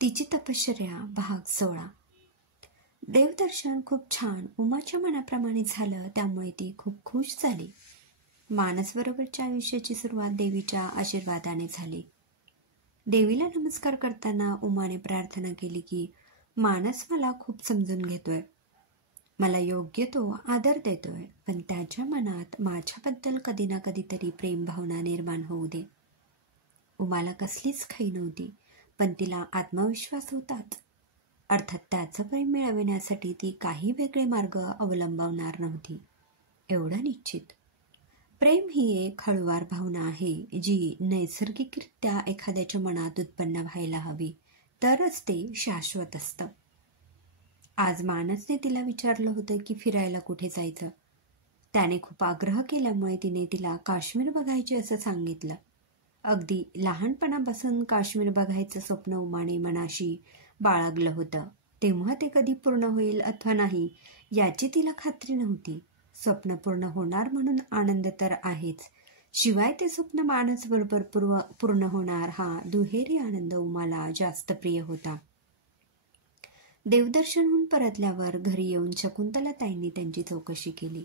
तिची तपश्चर्या भाग 16. देवदर्शन खूप छान उमाच्या मनाप्रमाणे झालं, त्यामुळे ती खूप खुश झाली. मानसबरोबरच्या आयुष्याची सुरुवात देवीच्या आशीर्वादाने झाली. देवीला नमस्कार करताना उमाने प्रार्थना केली की मानस मला खूप समजून घेतोय, मला योग्य तो आदर देतोय, पण त्याच्या मनात माझ्याबद्दल कधी ना कधीतरी प्रेम भावना निर्माण होऊ दे. उमाला कसलीच खाई नव्हती, पण तिला आत्मविश्वास होताच. अर्थात त्याचं प्रेम मिळविण्यासाठी ती काही वेगळे मार्ग अवलंबवणार नव्हती, एवढं निश्चित. प्रेम ही एक हळुवार भावना आहे, जी नैसर्गिकरित्या एखाद्याच्या मनात उत्पन्न व्हायला हवी, तरच ते शाश्वत असतं. आज मानसने तिला विचारलं होतं की फिरायला कुठे जायचं. त्याने खूप आग्रह केल्यामुळे तिने तिला काश्मीर बघायचे असं सांगितलं. अगदी लहानपणापासून काश्मीर बघायचं स्वप्न उमाने मनाशी बाळगलं होतं. तेव्हा ते कधी पूर्ण होईल अथवा नाही याची तिला खात्री नव्हती. स्वप्न पूर्ण होणार म्हणून आनंद तर आहेच, शिवाय ते स्वप्न मानसबरोबर पूर्ण होणार हा दुहेरी आनंद उमाला जास्त प्रिय होता. देवदर्शनहून परतल्यावर घरी येऊन शकुंतलाताईंनी त्यांची चौकशी केली.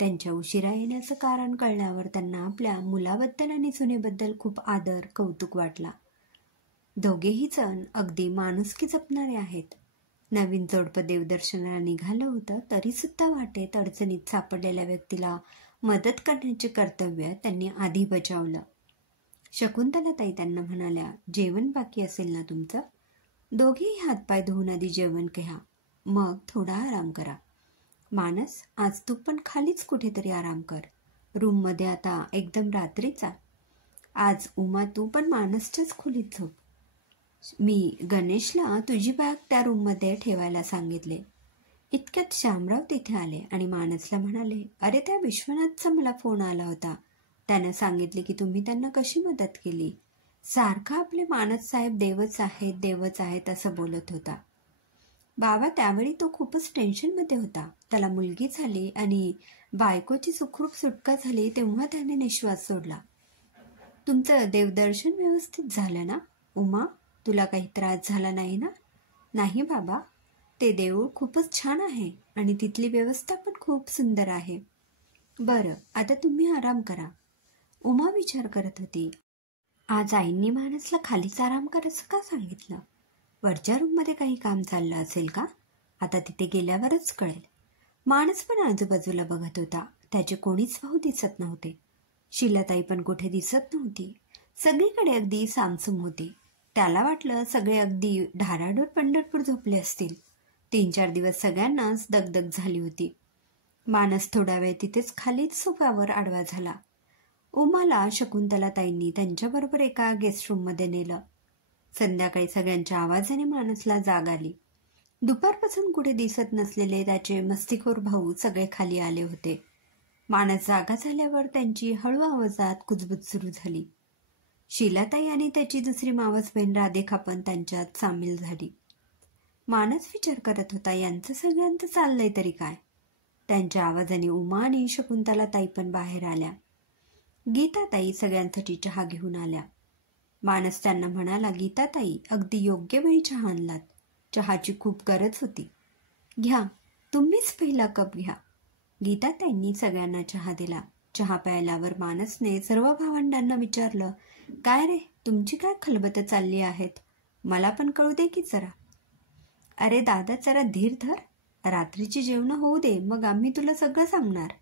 त्यांच्या उशिरा येण्याचं कारण कळल्यावर त्यांना आपल्या मुलाबद्दल आणि सुनेबद्दल खूप आदर कौतुक वाटला. दोघेही जण अगदी माणुसकी जपणारे आहेत. नवीन जोडपं देवदर्शनाला निघालं होतं, तरी सुद्धा वाटेत अडचणीत सापडलेल्या व्यक्तीला मदत करण्याचे कर्तव्य त्यांनी आधी बजावलं. शकुंतलाताई त्यांना म्हणाल्या, जेवण बाकी असेल ना तुमचं? दोघेही हातपाय धुवून आधी जेवण घ्या, मग थोडा आराम करा. मानस, आज तू पण खालीच कुठेतरी आराम कर. रूममध्ये आता एकदम रात्रीचा. आज उमा तू पण मानसच्याच खोलीत झोप. मी गणेशला तुझी बॅग त्या रूममध्ये ठेवायला सांगितले. इतक्यात श्यामराव तिथे आले आणि मानसला म्हणाले, अरे त्या विश्वनाथचा मला फोन आला होता. त्यानं सांगितले की तुम्ही त्यांना कशी मदत केली. सारखा आपले मानस साहेब देवच आहेत असं बोलत होता. बाबा, त्यावेळी तो खूपच टेन्शनमध्ये होता. त्याला मुलगी झाली आणि बायकोची सुखरूप सुटका झाली, तेव्हा त्याने निश्वास सोडला. तुमचं देवदर्शन व्यवस्थित झालं ना उमा? तुला काही त्रास झाला नाही ना? नाही बाबा, ते देऊळ खूपच छान आहे आणि तिथली व्यवस्था पण खूप सुंदर आहे. बरं, आता तुम्ही आराम करा. उमा विचार करत होती, आज आईंनी मानसला खालीच आराम करायचं का सांगितलं? वरच्या रूममध्ये काही काम चाललं असेल का? आता तिथे गेल्यावरच कळेल. मानस पण आजूबाजूला बघत होता. त्याचे कोणीच भाऊ दिसत नव्हते. शीलाताई पण कुठे दिसत नव्हती. सगळीकडे अगदी सामसूम होती. त्याला वाटलं सगळे अगदी ढाराडूर पंढरपूर झोपले असतील. 3-4 दिवस सगळ्यांनाच दगदग झाली होती. मानस थोडा वेळ तिथेच खालीच सोफ्यावर आडवा झाला. उमाला शकुंतलाताईंनी त्यांच्याबरोबर एका गेस्ट रूममध्ये नेलं. संध्याकाळी सगळ्यांच्या आवाजाने मानसला जाग आली. दुपारपासून कुठे दिसत नसलेले त्याचे मस्तीखोर भाऊ सगळे खाली आले होते. मानस जागा झाल्यावर त्यांची हळू आवाजात कुजबुज सुरू झाली. शीलाताई आणि त्याची दुसरी मावस बहीण राधिका पण त्यांच्यात सामील झाली. मानस विचार करत होता, यांचं सगळ्यांचं चाललंय तरी काय? त्यांच्या आवाजाने उमा आणि शकुंतलाताई पण बाहेर आल्या. गीताताई सगळ्यांसाठी चहा घेऊन आल्या. मानस त्यांना म्हणाला, गीताताई, अगदी योग्य वेळी चहा आणलात. चहाची खूप गरज होती. घ्या, तुम्हीच पहिला कप घ्या. गीताताईंनी सगळ्यांना चहा दिला. चहा प्यायल्यावर मानसने सर्व भावंडांना विचारलं, काय रे, तुमची काय खलबतं चालली आहेत? मला पण कळू दे की जरा. अरे दादा, जरा धीर धर. रात्रीची जेवणं होऊ दे, मग आम्ही तुला सगळं सांगणार.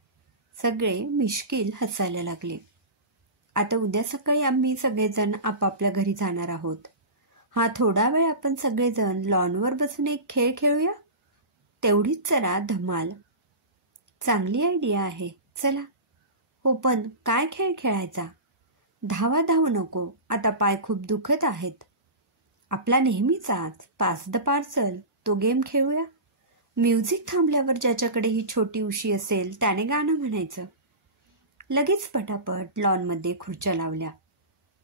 सगळे मिश्किल हसायला लागले. आता उद्या सकाळी आम्ही सगळेजण आपापल्या घरी जाणार आहोत. हा थोडा वेळ आपण सगळेजण लॉनवर बसून एक खेळ खेळूया. तेवढीच जरा धमाल. चांगली आयडिया आहे, चला. हो, पण काय खेळ खेळायचा? धावाधाव नको, आता पाय खूप दुखत आहेत. आपला नेहमीचाच पास द पार्सल, तो गेम खेळूया. म्युझिक थांबल्यावर ज्याच्याकडे ही छोटी उशी असेल त्याने गाणं म्हणायचं. लगेच पटापट लॉनमध्ये खुर्च्या लावल्या.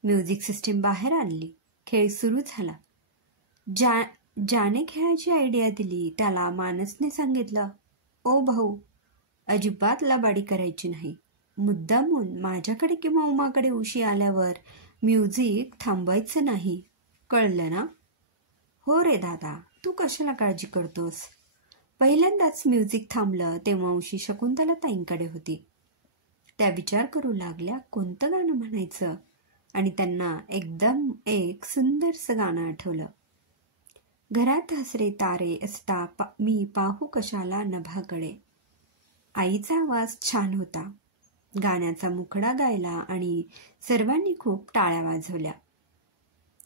म्युझिक सिस्टीम बाहेर आणली. खेळ सुरू झाला. ज्याने खेळायची आयडिया दिली त्याला मानसने सांगितलं, ओ भाऊ, अजिबात लबाडी करायची नाही. मुद्दामून माझ्याकडे किंवा उमाकडे उशी आल्यावर म्युझिक थांबवायचं नाही, कळलं ना? हो रे दादा, तू कशाला काळजी करतोस? पहिल्यांदाच म्युझिक थांबलं तेव्हा उशी शकुंतला ताईंकडे होती. त्या विचार करू लागल्या कोणतं गाणं म्हणायचं आणि त्यांना एकदम एक सुंदरसं गाणं आठवलं. घरात हसरे तारे असता मी पाहू कशाला नभाकडे. आईचा आवाज छान होता. गाण्याचा मुखडा गायला आणि सर्वांनी खूप टाळ्या वाजवल्या.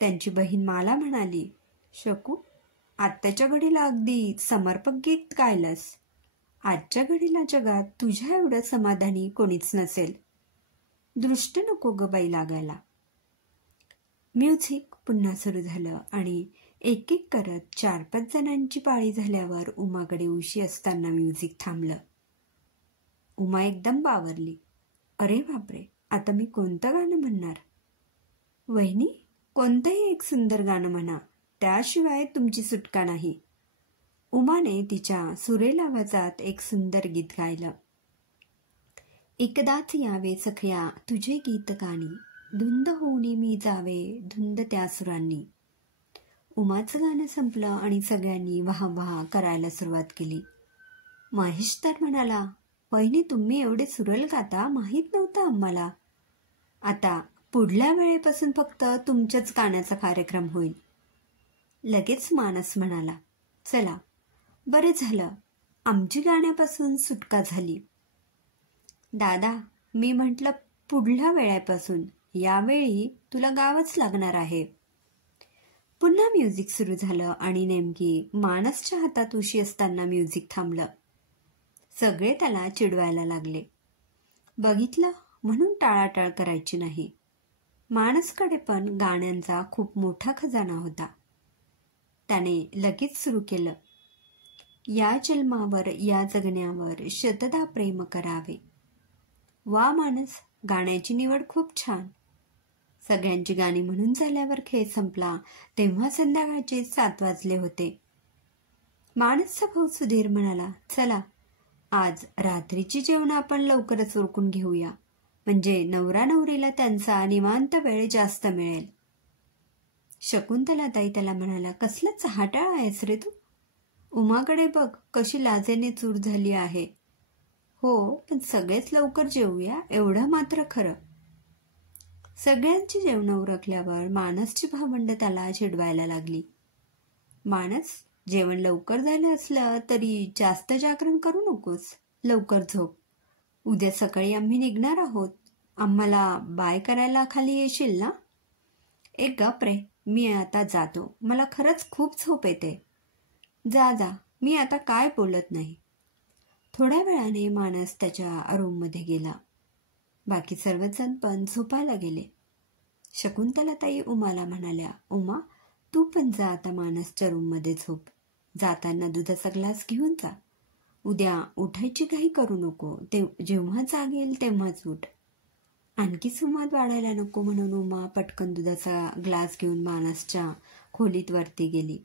त्यांची बहीण माला म्हणाली, शकू, आत्ताच्या घडीला अगदी समर्पक गीत गायलंस. आजच्या घडीला जगात तुझ्या एवढं समाधानी कोणीच नसेल. दृष्ट नको ग बाई लागायला. म्युझिक पुन्हा सुरू झालं आणि एक एक करत 4-5 जणांची पाळी झाल्यावर उमाकडे उशी असताना म्युझिक थांबलं. उमा एकदम बावरली. अरे बापरे, आता मी कोणतं गाणं म्हणणार? वहिनी, कोणतंही एक सुंदर गाणं म्हणा, त्याशिवाय तुमची सुटका नाही. उमाने तिच्या सुरेल आवाजात एक सुंदर गीत गायलं. एकदाच यावे सखया तुझे गीत गाणी, धुंद होऊनी मी जावे धुंद त्या सुरांनी. उमाचं गाणं संपलं आणि सगळ्यांनी वाह वाह करायला सुरुवात केली. महेश तर म्हणाला, वहिनी तुम्ही एवढे सुरेल गाता माहीत नव्हतं आम्हाला. आता पुढल्या वेळेपासून फक्त तुमच्याच गाण्याचा कार्यक्रम होईल. लगेच मानस म्हणाला, चला बरं झालं, आमची गाण्यापासून सुटका झाली. दादा, मी म्हटलं पुढल्या वेळेपासून, यावेळी तुला गावंच लागणार आहे. पुन्हा म्युझिक सुरू झालं आणि नेमकी मानसच्या हातात उशी असताना म्युझिक थांबलं. सगळे त्याला चिडवायला लागले. बघितलं, म्हणून टाळाटाळ करायची नाही. मानसकडे पण गाण्यांचा खूप मोठा खजाना होता. त्याने लगेच सुरू केलं, या जन्मावर या जगण्यावर शतदा प्रेम करावे. वा मानस, गाण्याची निवड खूप छान. सगळ्यांची गाणी म्हणून झाल्यावर खेळ संपला तेव्हा संध्याकाळचे 7 वाजले होते. मानसचा भाऊ सुधीर म्हणाला, चला आज रात्रीची जेवण आपण लवकरच उरकून घेऊया, म्हणजे नवरा नवरीला त्यांचा निवांत वेळ जास्त मिळेल. शकुंतला ताई त्याला म्हणाला, कसला चहाटाळ आहेस रे तू? उमाकडे बघ कशी लाजेने चूर झाली आहे. हो, पण सगळेच लवकर जेवूया एवढं मात्र खरं. सगळ्यांची जेवणं उरकल्यावर मानसची भावंड त्याला चिडवायला लागली. मानस, जेवण लवकर झालं असलं तरी जास्त जागरण करू नकोस, लवकर झोप. उद्या सकाळी आम्ही निघणार आहोत. आम्हाला बाय करायला खाली येशील ना? एक गप रे, मी आता जातो, मला खरंच खूप झोप येते. जा जा, मी आता काय बोलत नाही. थोड्या वेळाने मानस त्याच्या रूममध्ये गेला. बाकी सर्वजण पण झोपायला गेले. शकुंतलाताई उमाला म्हणाल्या, उमा, तू पण जा आता मानसच्या रूममध्ये झोप. जाताना दुधाचा ग्लास घेऊन जा. उद्या उठायची घाई करू नको, जेव्हा जागेल तेव्हाच उठ. आणखी संवाद वाढायला नको म्हणून उमा पटकन दुधाचा ग्लास घेऊन मानसच्या खोलीत वरती गेली.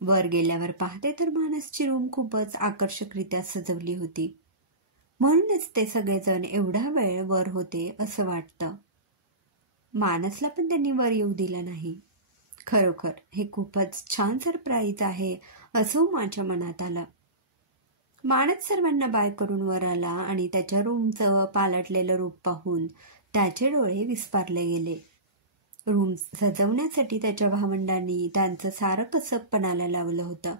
वर गेल्यावर पाहते तर मानसची रूम खूपच आकर्षकरित्या सजवली होती. म्हणूनच ते सगळेजण एवढा वेळ वर होते असं वाटतं. मानसला पण त्यांनी वर येऊ दिलं नाही. खरोखर हे खूपच छान सरप्राईज आहे असं माझ्या मनात आलं. मानस सर्वांना बाय करून वर आला आणि त्याच्या रूमचं पालटलेलं रूप पाहून त्याचे डोळे विस्पारले गेले. रूम सजवण्यासाठी त्याच्या भावंडांनी त्यांचं सारं कसब पणाला लावलं होतं.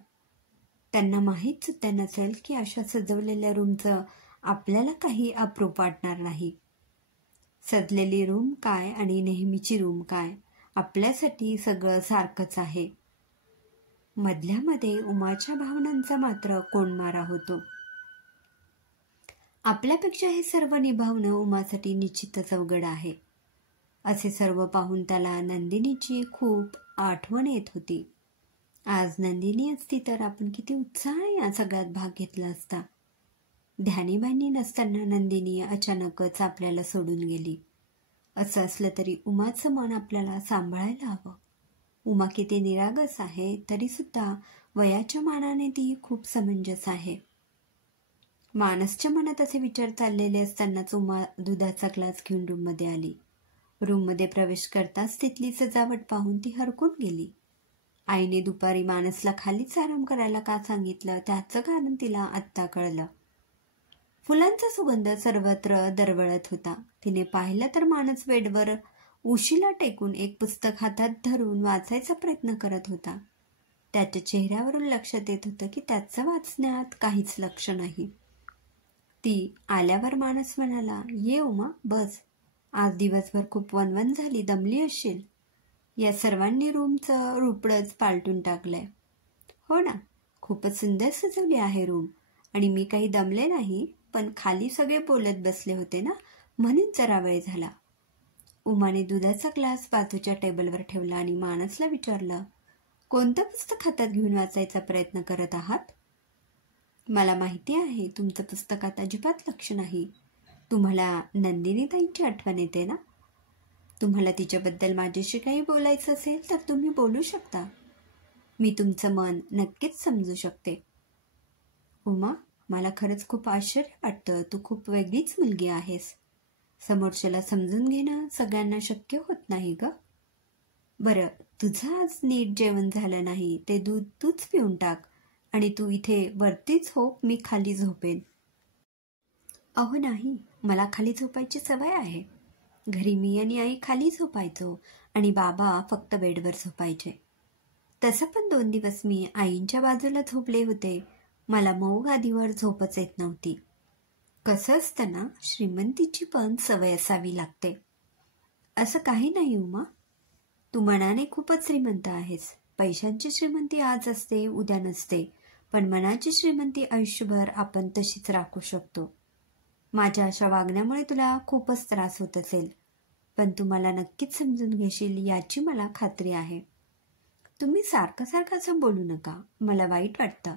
त्यांना माहीत सुद्धा नसेल की अशा सजवलेल्या रूमचं आपल्याला काही अप्रूप वाटणार नाही. सजलेली रूम काय आणि नेहमीची रूम काय, आपल्यासाठी सगळं सारखंच आहे. मधल्यामध्ये उमाच्या भावनांचा मात्र कोंडमारा होतो. आपल्यापेक्षा हे सर्व निभावणं उमासाठी निश्चितच अवघड आहे. असे सर्व पाहून त्याला नंदिनीची खूप आठवण येत होती. आज नंदिनी असती तर आपण किती उत्साहाने या सगळ्यात भाग घेतला असता. ध्यानीबानी नसताना नंदिनी अचानकच आपल्याला सोडून गेली. असं असलं तरी उमाचं मन आपल्याला सांभाळायला हवं. उमा किती निरागस आहे तरी सुद्धा वयाच्या मानाने ती खूप समंजस आहे. मानसच्या मनात असे विचार चाललेले असतानाच उमा दुधाचा ग्लास घेऊन रूममध्ये आली. रूममध्ये प्रवेश करताच तिथली सजावट पाहून ती हरकून गेली. आईने दुपारी मानसला खालीच आराम करायला का सांगितलं त्याचं कारण तिला आत्ता कळलं. फुलांचा सुगंध सर्वत्र दरवळत होता. तिने पाहिलं तर मानस बेडवर उशीला टेकून एक पुस्तक हातात धरून वाचायचा प्रयत्न करत होता. त्याच्या चेहऱ्यावरून लक्षात येत होतं की त्याचं वाचण्यात काहीच लक्ष नाही. ती आल्यावर मानस म्हणाला, ये उमा, बस. आज दिवसभर खूप वनवन झाली, दमली असशील. या सर्वांनी रूमचं रूपडंच पालटून टाकलंय. हो ना, खूपच सुंदर सजवली आहे रूम. आणि मी काही दमले नाही, पण खाली सगळे बोलत बसले होते ना, म्हणून जरा वेळ झाला. उमाने दुधाचा ग्लास बाजूच्या टेबलवर ठेवला आणि मानसला विचारलं, कोणतं पुस्तक हातात घेऊन वाचायचा प्रयत्न करत आहात? मला माहिती आहे तुमचं पुस्तकात अजिबात लक्ष नाही. तुम्हाला नंदिनी ताईंची आठवण येते ना? तुम्हाला तिच्याबद्दल माझ्याशी काही बोलायचं असेल तर तुम्ही बोलू शकता. मी तुमचं मन नक्कीच समजू शकते. उमा, मला खरंच खूप आश्चर्य वाटतं. तू खूप वेगळीच मुलगी आहेस. समोरच्याला समजून घेणं सगळ्यांना शक्य होत नाही ग. बरं, तुझं आज नीट जेवण झालं नाही, ते दूध तूच पिऊन टाक आणि तू इथे वरतीच हो, मी खाली झोपेन. अहो नाही, मला खाली झोपायची सवय आहे. घरी मी आणि आई खाली झोपायचो आणि बाबा फक्त बेडवर झोपायचे. तसं पण 2 दिवस मी आईंच्या बाजूला झोपले होते. मला मऊ गादीवर झोपच येत नव्हती. कसं असतं ना, श्रीमंतीची पण सवय असावी लागते. असं काही नाही उमा, तू मनाने खूपच श्रीमंत आहेस. पैशांची श्रीमंती आज असते, उद्या नसते, पण मनाची श्रीमंती आयुष्यभर आपण तशीच राखू शकतो. माझ्या अशा वागण्यामुळे तुला खूपच त्रास होत असेल, पण तू मला नक्कीच समजून घेशील याची मला खात्री आहे. तुम्ही सारखं सारखं असं बोलू नका, मला वाईट वाटतं.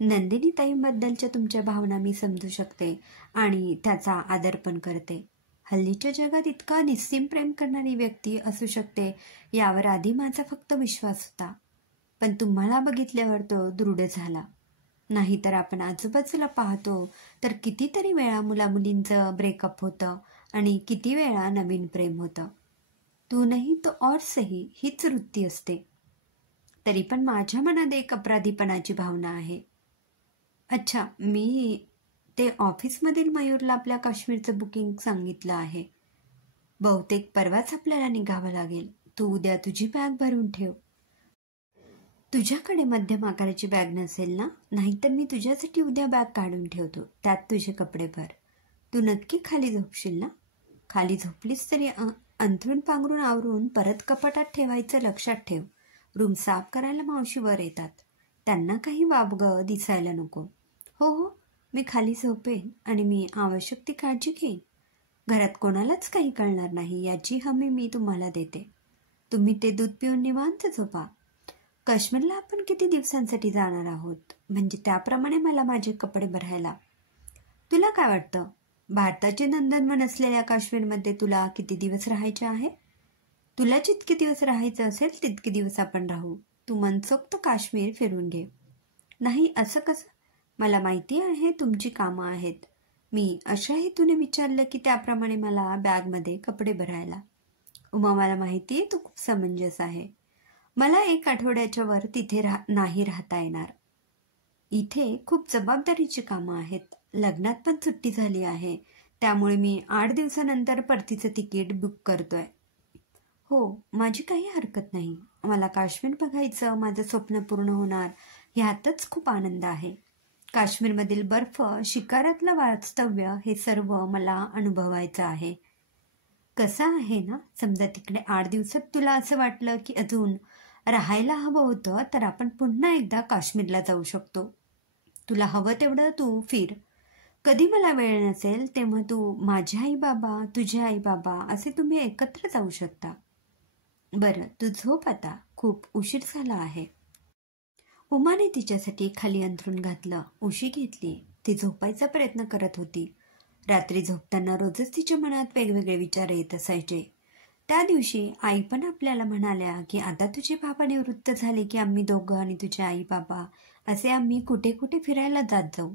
नंदिनी ताईंबद्दलच्या तुमच्या भावना मी समजू शकते आणि त्याचा आदर पण करते. हल्लीच्या जगात इतका निस्सीम प्रेम करणारी व्यक्ती असू शकते यावर आधी माझा फक्त विश्वास होता, पण तुम्हाला बघितल्यावर तो दृढ झाला. नाहीतर आपण आजूबाजूला पाहतो तर कितीतरी वेळा मुलामुलींचं ब्रेकअप होतं आणि किती वेळा नवीन प्रेम होतं. तू नाही तो और सही हीच वृत्ती असते. तरी पण माझ्या मनात एक अपराधीपणाची भावना आहे. अच्छा, मी ते ऑफिसमधील मयूरला आपल्या काश्मीरचं बुकिंग सांगितलं आहे. बहुतेक परवाच आपल्याला निघावं लागेल. तू उद्या तुझी बॅग भरून ठेव. तुझ्याकडे मध्यम आकाराची बॅग नसेल ना? नाहीतर मी तुझ्यासाठी उद्या बॅग काढून ठेवतो, त्यात तुझे कपडे भर. तू नक्की खाली झोपशील ना? खाली झोपलीस तरी अंथरूण पांघरून आवरून परत कपाटात ठेवायचं लक्षात ठेव. रूम साफ करायला मावशी वर येतात, त्यांना काही वाबगं दिसायला नको. हो हो, मी खाली झोपेन आणि मी आवश्यक ती काळजी घेईन. घरात कोणालाच काही कळणार नाही याची हमी मी तुम्हाला देते. तुम्ही ते दूध पिऊन निवांत झोपा. काश्मीरला आपण किती दिवसांसाठी जाणार आहोत, म्हणजे त्याप्रमाणे मला माझे कपडे भरायला. तुला काय वाटतं, भारताचे नंदनवन असलेल्या काश्मीरमध्ये तुला किती दिवस राहायचे आहे? तुला जितके दिवस राहायचं असेल तितके दिवस आपण राहू. तू मनसोक्त काश्मीर फिरून घे. नाही, असं कसं? मला माहिती आहे तुमची कामं आहेत. मी अशा हेतूने विचारलं की त्याप्रमाणे मला बॅगमध्ये कपडे भरायला. उमा, मला माहिती आहे तू खूप समंजस आहे. मला 1 आठवड्याच्या वर तिथे नाही राहता येणार. इथे खूप जबाबदारीची कामं आहेत. लग्नात पण सुट्टी झाली आहे, त्यामुळे मी 8 दिवसानंतर परतीचं तिकीट बुक करतोय. हो, माझी काही हरकत नाही. मला काश्मीर बघायचं, माझं स्वप्न पूर्ण होणार ह्यातच खूप आनंद आहे. काश्मीरमधील बर्फ, शिकारातलं वास्तव्य हे सर्व मला अनुभवायचं आहे. कसं आहे ना, समजा तिकडे 8 दिवसात तुला असं वाटलं की अजून राहायला हवं होतं तर आपण पुन्हा एकदा काश्मीरला जाऊ शकतो. तुला हवं तेवढं तू फिर. कधी मला वेळ नसेल तेव्हा तू माझे आई बाबा, तुझे आई बाबा असे तुम्ही एकत्र जाऊ शकता. बरं, तू झोप आता, खूप उशीर झाला आहे. उमाने तिच्यासाठी खाली अंथरूण घातलं, उशी घेतली. ती झोपायचा प्रयत्न करत होती. रात्री झोपताना रोजच तिच्या मनात वेगवेगळे विचार येत असायचे. त्या दिवशी आई पण आपल्याला म्हणाल्या की आता तुझे बाबा निवृत्त झाले की आम्ही दोघं आणि तुझे आई बाबा असे आम्ही कुठे कुठे फिरायला जात जाऊ.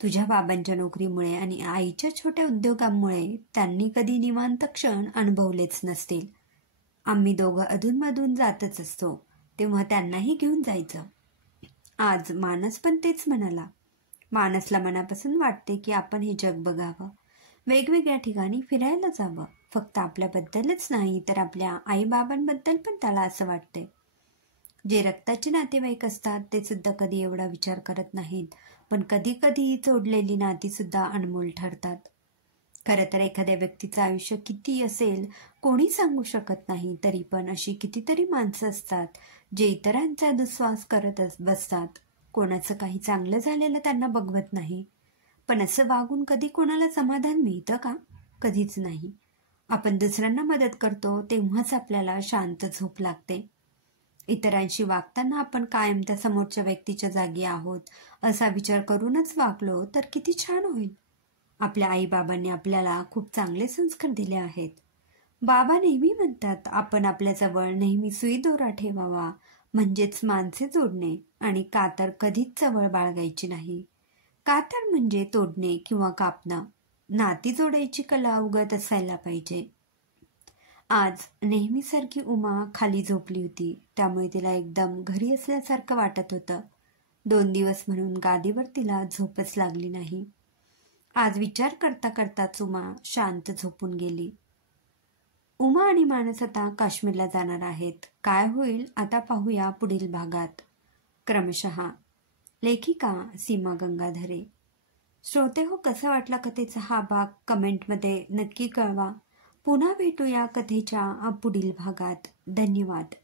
तुझ्या बाबांच्या नोकरीमुळे आणि आईच्या छोट्या उद्योगांमुळे त्यांनी कधी निवांत क्षण अनुभवलेच नसतील. आम्ही दोघं अधूनमधून जातच असतो. तेव्हा त्यांनाही घेऊन जायचं. आज मानस पण तेच म्हणाला. मानसला मनापासून वाटते की आपण हे जग बघावं, वेगवेगळ्या ठिकाणी फिरायला जावं. फक्त आपल्याबद्दलच नाही तर आपल्या आईबाबांबद्दल पण त्याला असं वाटते. जे रक्ताचे नातेवाईक असतात ते सुद्धा कधी एवढा विचार करत नाहीत, पण कधी कधी जोडलेली नाती सुद्धा अनमोल ठरतात. खरं तर एखाद्या व्यक्तीचं आयुष्य किती असेल कोणी सांगू शकत नाही, तरी पण अशी कितीतरी माणसं असतात जे इतरांचा दुस्वास करत बसतात. कोणाचं काही चांगलं झालेलं त्यांना बघवत नाही. पण असं वागून कधी कोणाला समाधान मिळतं का? कधीच नाही. आपण दुसऱ्यांना मदत करतो तेव्हाच आपल्याला शांत झोप लागते. इतरांशी वागताना आपण कायम त्या समोरच्या व्यक्तीच्या जागी आहोत असा विचार करूनच वागलो तर किती छान होईल. आपल्या आईबाबांनी आपल्याला खूप चांगले संस्कार दिले आहेत. बाबा नेहमी म्हणतात आपण आपल्याजवळ नेहमी सुई दोरा ठेवावा, म्हणजेच माणसे जोडणे, आणि कातर कधीच जवळ बाळगायची नाही. कातर म्हणजे तोडणे किंवा कापणं. नाती जोडायची कला अवगत असायला पाहिजे. आज नेहमीसारखी उमा खाली झोपली होती, त्यामुळे तिला एकदम घरी असल्यासारखं वाटत होतं. 2 दिवस म्हणून गादीवर तिला झोपच लागली नाही. आज विचार करता करताच उमा शांत झोपून गेली. उमा आणि मानस आता काश्मीरला जाणार आहेत. काय होईल आता पाहूया पुढील भागात. क्रमशः लेखिका सीमा गंगाधरे. श्रोते हो, कसा वाटला कथेचा हा भाग कमेंटमध्ये नक्की कळवा. पुन्हा भेटूया कथेच्या पुढील भागात. धन्यवाद.